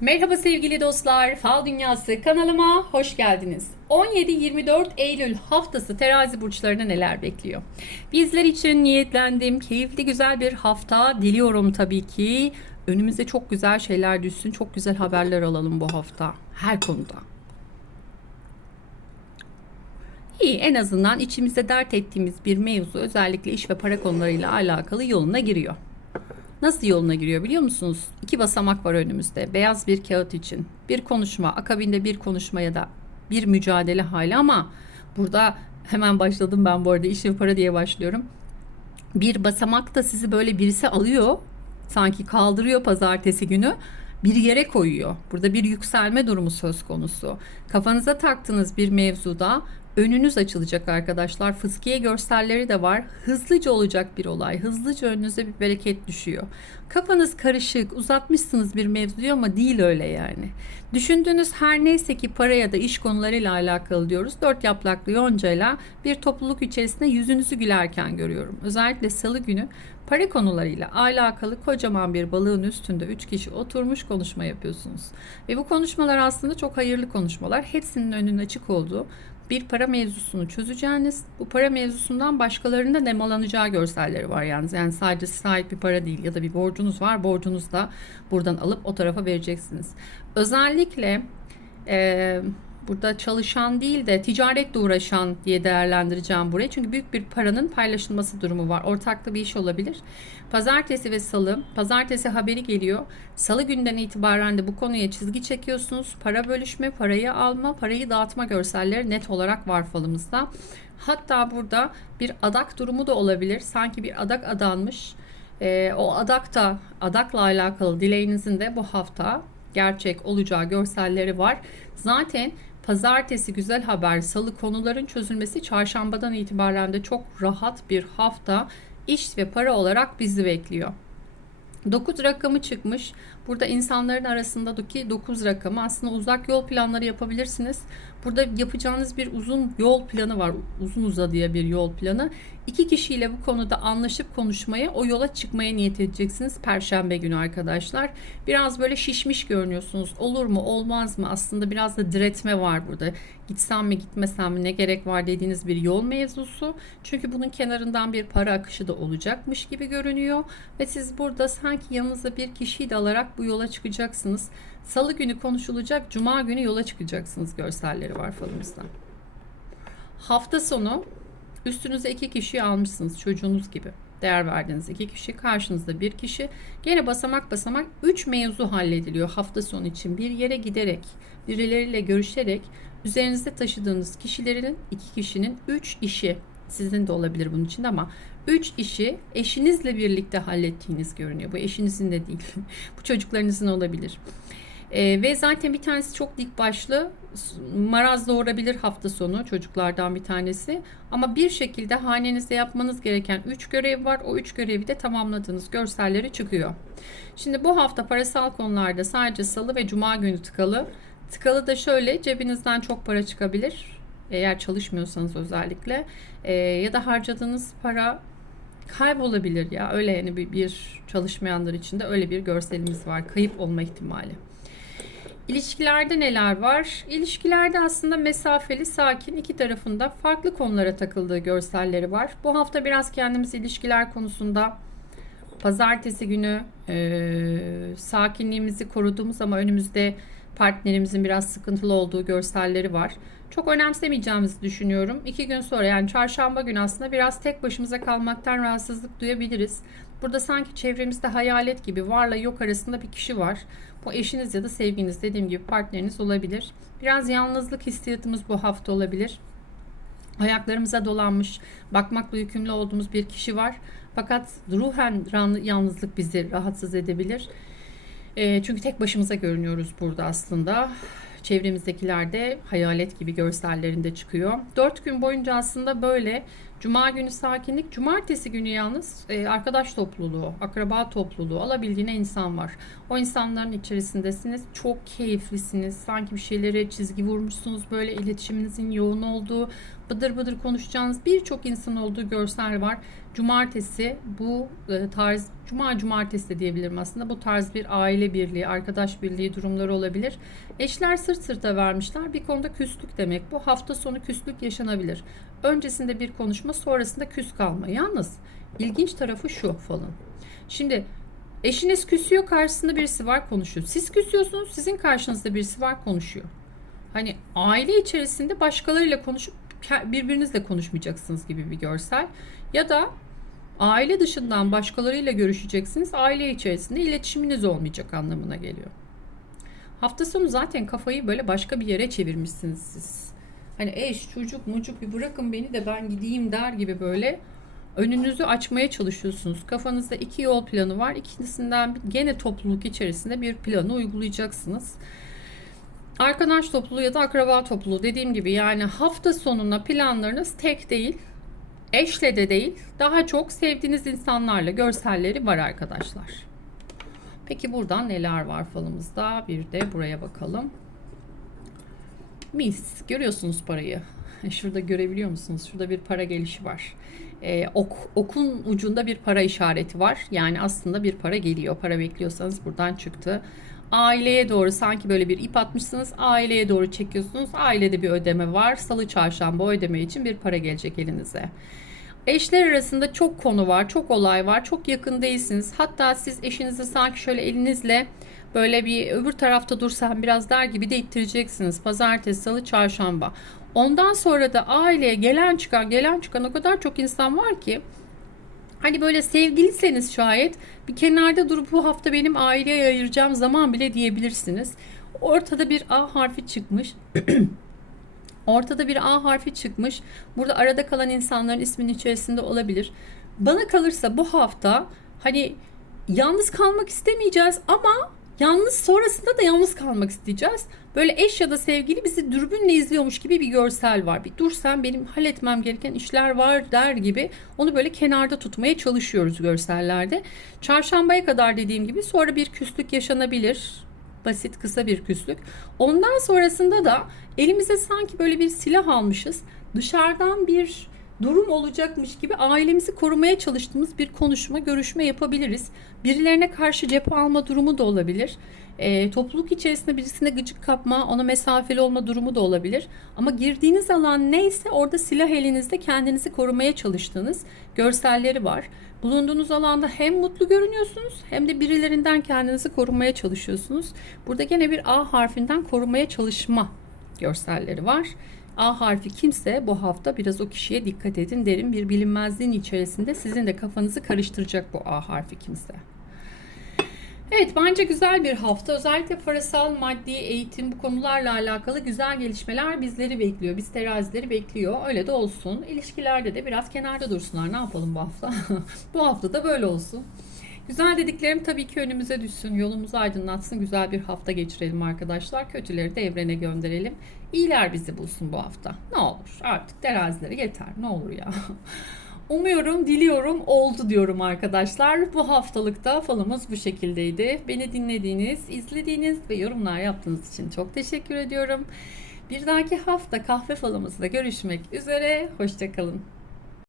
Merhaba sevgili dostlar, Fal Dünyası kanalıma hoş geldiniz. 17-24 Eylül haftası terazi burçlarına neler bekliyor? Bizler için niyetlendim. Keyifli güzel bir hafta diliyorum tabii ki. Önümüze çok güzel şeyler düşsün, çok güzel haberler alalım bu hafta. Her konuda. İyi en azından içimizde dert ettiğimiz bir mevzu özellikle iş ve para konularıyla alakalı yoluna giriyor. Nasıl yoluna giriyor biliyor musunuz? İki basamak var önümüzde. Beyaz bir kağıt için. Bir konuşma, akabinde bir konuşma ya da bir mücadele hali ama burada hemen başladım ben bu arada iş ve para diye başlıyorum. Bir basamak da sizi böyle birisi alıyor. Sanki kaldırıyor pazartesi günü bir yere koyuyor. Burada bir yükselme durumu söz konusu. Kafanıza taktığınız bir mevzuda önünüz açılacak arkadaşlar. Fıskiye görselleri de var. Hızlıca olacak bir olay. Hızlıca önünüze bir bereket düşüyor. Kafanız karışık, uzatmışsınız bir mevzuyu ama değil öyle yani. Düşündüğünüz her neyse ki para ya da iş konularıyla alakalı diyoruz. Dört yapraklı yoncayla bir topluluk içerisinde yüzünüzü gülerken görüyorum. Özellikle salı günü para konularıyla alakalı kocaman bir balığın üstünde üç kişi oturmuş konuşma yapıyorsunuz. Ve bu konuşmalar aslında çok hayırlı konuşmalar. Hepsinin önünün açık olduğu bir para mevzusunu çözeceğiniz, bu para mevzusundan başkalarında nemalanacağı görselleri var yalnız. Yani sadece ait bir para değil ya da bir borcunuz var. Borcunuz da buradan alıp o tarafa vereceksiniz. Özellikle e, burada çalışan değil de ticaretle uğraşan diye değerlendireceğim burayı. Çünkü büyük bir paranın paylaşılması durumu var. Ortaklı bir iş olabilir. Pazartesi ve salı, pazartesi haberi geliyor. Salı günden itibaren de bu konuya çizgi çekiyorsunuz. Para bölüşme, parayı alma, parayı dağıtma görselleri net olarak var falımızda. Hatta burada bir adak durumu da olabilir. Sanki bir adak adanmış. Ee, o adak da adakla alakalı dileğinizin de bu hafta gerçek olacağı görselleri var. Zaten pazartesi güzel haber, salı konuların çözülmesi çarşambadan itibaren de çok rahat bir hafta iş ve para olarak bizi bekliyor. 9 rakamı çıkmış. Burada insanların arasındaki 9 rakamı aslında uzak yol planları yapabilirsiniz. Burada yapacağınız bir uzun yol planı var. Uzun uzadıya bir yol planı. İki kişiyle bu konuda anlaşıp konuşmaya, o yola çıkmaya niyet edeceksiniz Perşembe günü arkadaşlar. Biraz böyle şişmiş görünüyorsunuz. Olur mu, olmaz mı? Aslında biraz da diretme var burada. Gitsem mi, gitmesem mi, ne gerek var dediğiniz bir yol mevzusu. Çünkü bunun kenarından bir para akışı da olacakmış gibi görünüyor. Ve siz burada sanki yanınıza bir kişiyi de alarak bu yola çıkacaksınız. Salı günü konuşulacak, cuma günü yola çıkacaksınız görselleri var falımızda. Hafta sonu üstünüze iki kişiyi almışsınız çocuğunuz gibi. Değer verdiğiniz iki kişi, karşınızda bir kişi. Gene basamak basamak üç mevzu hallediliyor hafta sonu için. Bir yere giderek, birileriyle görüşerek üzerinizde taşıdığınız kişilerin, iki kişinin üç işi sizin de olabilir bunun için ama üç işi eşinizle birlikte hallettiğiniz görünüyor. Bu eşinizin de değil. Bu çocuklarınızın olabilir. Ee, ve zaten bir tanesi çok dik başlı maraz doğurabilir hafta sonu çocuklardan bir tanesi. Ama bir şekilde hanenizde yapmanız gereken 3 görev var. O 3 görevi de tamamladığınız görselleri çıkıyor. Şimdi bu hafta parasal konularda sadece salı ve cuma günü tıkalı. Tıkalı da şöyle cebinizden çok para çıkabilir. Eğer çalışmıyorsanız özellikle. Ee, ya da harcadığınız para kaybolabilir ya. Öyle yani bir, bir çalışmayanlar için de öyle bir görselimiz var. Kayıp olma ihtimali. İlişkilerde neler var? İlişkilerde aslında mesafeli, sakin iki tarafında farklı konulara takıldığı görselleri var. Bu hafta biraz kendimiz ilişkiler konusunda pazartesi günü e, sakinliğimizi koruduğumuz ama önümüzde partnerimizin biraz sıkıntılı olduğu görselleri var. Çok önemsemeyeceğimizi düşünüyorum. İki gün sonra yani çarşamba günü aslında biraz tek başımıza kalmaktan rahatsızlık duyabiliriz. Burada sanki çevremizde hayalet gibi varla yok arasında bir kişi var. Bu eşiniz ya da sevginiz dediğim gibi partneriniz olabilir. Biraz yalnızlık hissiyatımız bu hafta olabilir. Ayaklarımıza dolanmış, bakmakla yükümlü olduğumuz bir kişi var. Fakat ruhen yalnızlık bizi rahatsız edebilir. E, çünkü tek başımıza görünüyoruz burada aslında. Çevremizdekiler de hayalet gibi görsellerinde çıkıyor. Dört gün boyunca aslında böyle Cuma günü sakinlik. Cumartesi günü yalnız e, arkadaş topluluğu, akraba topluluğu alabildiğine insan var. O insanların içerisindesiniz. Çok keyiflisiniz. Sanki bir şeylere çizgi vurmuşsunuz. Böyle iletişiminizin yoğun olduğu, bıdır bıdır konuşacağınız birçok insan olduğu görsel var. Cumartesi bu e, tarz, cuma cumartesi de diyebilirim aslında. Bu tarz bir aile birliği, arkadaş birliği durumları olabilir. Eşler sırt sırta vermişler. Bir konuda küslük demek bu. Hafta sonu küslük yaşanabilir. Öncesinde bir konuşma, sonrasında küs kalma. Yalnız ilginç tarafı şu falan. Şimdi eşiniz küsüyor, karşısında birisi var konuşuyor. Siz küsüyorsunuz, sizin karşınızda birisi var konuşuyor. Hani aile içerisinde başkalarıyla konuşup birbirinizle konuşmayacaksınız gibi bir görsel. Ya da aile dışından başkalarıyla görüşeceksiniz. Aile içerisinde iletişiminiz olmayacak anlamına geliyor. Hafta sonu zaten kafayı böyle başka bir yere çevirmişsiniz siz. Hani eş, çocuk, mucuk bir bırakın beni de ben gideyim der gibi böyle önünüzü açmaya çalışıyorsunuz. Kafanızda iki yol planı var. İkisinden gene topluluk içerisinde bir planı uygulayacaksınız. Arkadaş topluluğu ya da akraba topluluğu dediğim gibi yani hafta sonuna planlarınız tek değil. Eşle de değil. Daha çok sevdiğiniz insanlarla görselleri var arkadaşlar. Peki buradan neler var falımızda? Bir de buraya bakalım. Mis. Görüyorsunuz parayı. Şurada görebiliyor musunuz? Şurada bir para gelişi var. Ee, ok, okun ucunda bir para işareti var. Yani aslında bir para geliyor. Para bekliyorsanız buradan çıktı. Aileye doğru sanki böyle bir ip atmışsınız. Aileye doğru çekiyorsunuz. Ailede bir ödeme var. Salı çarşamba ödeme için bir para gelecek elinize. Eşler arasında çok konu var, çok olay var, çok yakın değilsiniz. Hatta siz eşinizi sanki şöyle elinizle böyle bir öbür tarafta dursan biraz der gibi de ittireceksiniz. Pazartesi, salı, çarşamba. Ondan sonra da aileye gelen çıkan, gelen çıkan o kadar çok insan var ki Hani böyle sevgiliseniz şayet bir kenarda durup bu hafta benim aileye ayıracağım zaman bile diyebilirsiniz. Ortada bir A harfi çıkmış. Ortada bir A harfi çıkmış. Burada arada kalan insanların isminin içerisinde olabilir. Bana kalırsa bu hafta hani yalnız kalmak istemeyeceğiz ama yalnız sonrasında da yalnız kalmak isteyeceğiz. Böyle eş ya da sevgili bizi dürbünle izliyormuş gibi bir görsel var. Bir dur sen benim halletmem gereken işler var der gibi onu böyle kenarda tutmaya çalışıyoruz görsellerde. Çarşambaya kadar dediğim gibi sonra bir küslük yaşanabilir basit kısa bir küslük. Ondan sonrasında da elimize sanki böyle bir silah almışız. Dışarıdan bir durum olacakmış gibi ailemizi korumaya çalıştığımız bir konuşma, görüşme yapabiliriz. Birilerine karşı cephe alma durumu da olabilir. E, topluluk içerisinde birisine gıcık kapma, ona mesafeli olma durumu da olabilir. Ama girdiğiniz alan neyse orada silah elinizde kendinizi korumaya çalıştığınız görselleri var. Bulunduğunuz alanda hem mutlu görünüyorsunuz hem de birilerinden kendinizi korumaya çalışıyorsunuz. Burada gene bir A harfinden korumaya çalışma görselleri var. A harfi kimse bu hafta biraz o kişiye dikkat edin derim. Bir bilinmezliğin içerisinde sizin de kafanızı karıştıracak bu A harfi kimse. Evet bence güzel bir hafta. Özellikle parasal, maddi, eğitim bu konularla alakalı güzel gelişmeler bizleri bekliyor. Biz terazileri bekliyor. Öyle de olsun. İlişkilerde de biraz kenarda dursunlar. Ne yapalım bu hafta? bu hafta da böyle olsun. Güzel dediklerim tabii ki önümüze düşsün. Yolumuzu aydınlatsın. Güzel bir hafta geçirelim arkadaşlar. Kötüleri de evrene gönderelim. İyiler bizi bulsun bu hafta. Ne olur artık terazilere yeter. Ne olur ya. Umuyorum, diliyorum, oldu diyorum arkadaşlar. Bu haftalıkta falımız bu şekildeydi. Beni dinlediğiniz, izlediğiniz ve yorumlar yaptığınız için çok teşekkür ediyorum. Bir dahaki hafta kahve falımızda görüşmek üzere. Hoşçakalın.